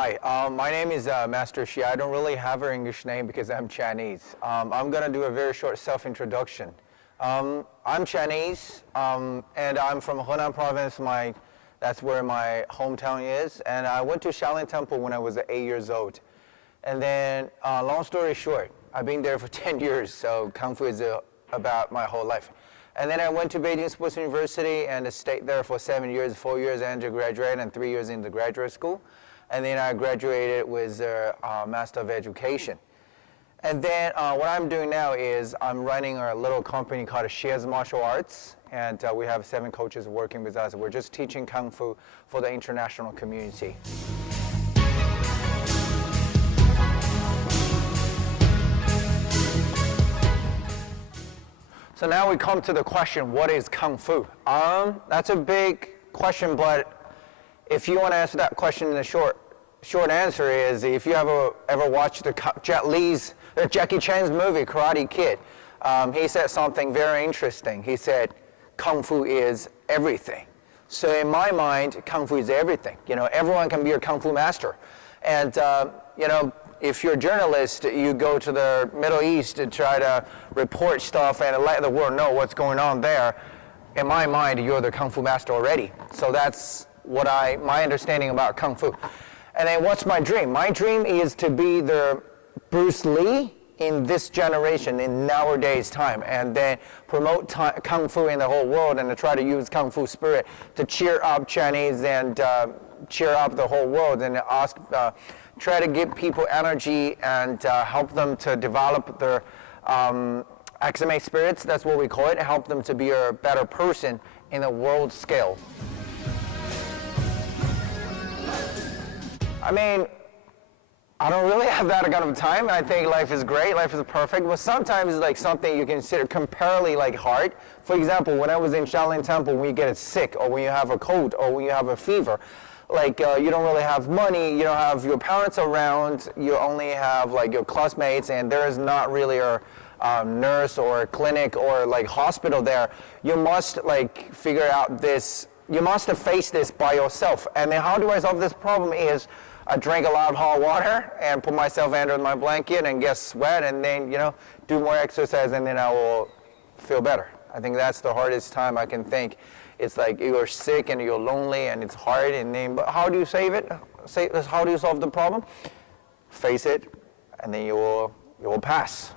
Hi, my name is Master Xie. I don't really have an English name because I'm Chinese. I'm going to do a very short self-introduction. I'm Chinese, and I'm from Henan province. That's where my hometown is. And I went to Shaolin Temple when I was 8 years old. And then, long story short, I've been there for 10 years, so Kung Fu is about my whole life. And then I went to Beijing Sports University and stayed there for 7 years, 4 years undergraduate and 3 years in the graduate school. And then I graduated with a Master of Education. And then what I'm doing now is I'm running a little company called Xie's Martial Arts, and we have 7 coaches working with us. We're just teaching Kung Fu for the international community. So now we come to the question, what is Kung Fu? That's a big question, but if you want to answer that question, the short answer is, if you ever watched Jackie Chan's movie, Karate Kid, he said something very interesting. He said, Kung Fu is everything. So in my mind, Kung Fu is everything. You know, everyone can be a Kung Fu master. And, you know, if you're a journalist, you go to the Middle East to try to report stuff and let the world know what's going on there. In my mind, you're the Kung Fu master already. So that's my understanding about Kung Fu. And then what's my dream? My dream is to be the Bruce Lee in this generation, in nowadays time, and then promote Kung Fu in the whole world and to try to use Kung Fu spirit to cheer up Chinese and cheer up the whole world and try to give people energy and help them to develop their Aximate spirits, that's what we call it, help them to be a better person in a world scale. I mean, I don't really have that kind of time. I think life is great, life is perfect, but sometimes it's like something you consider comparatively like hard. For example, when I was in Shaolin Temple, when you get sick, or when you have a cold, or when you have a fever, like you don't really have money, you don't have your parents around, you only have like your classmates, and there is not really a nurse or a clinic or like hospital there. You must like figure out this, you must face this by yourself. And then how do I solve this problem is, I drink a lot of hot water and put myself under my blanket and get sweat and then, you know, do more exercise and then I will feel better. I think that's the hardest time I can think. It's like you're sick and you're lonely and it's hard and then, but how do you save it? How do you solve the problem? Face it and then you will pass.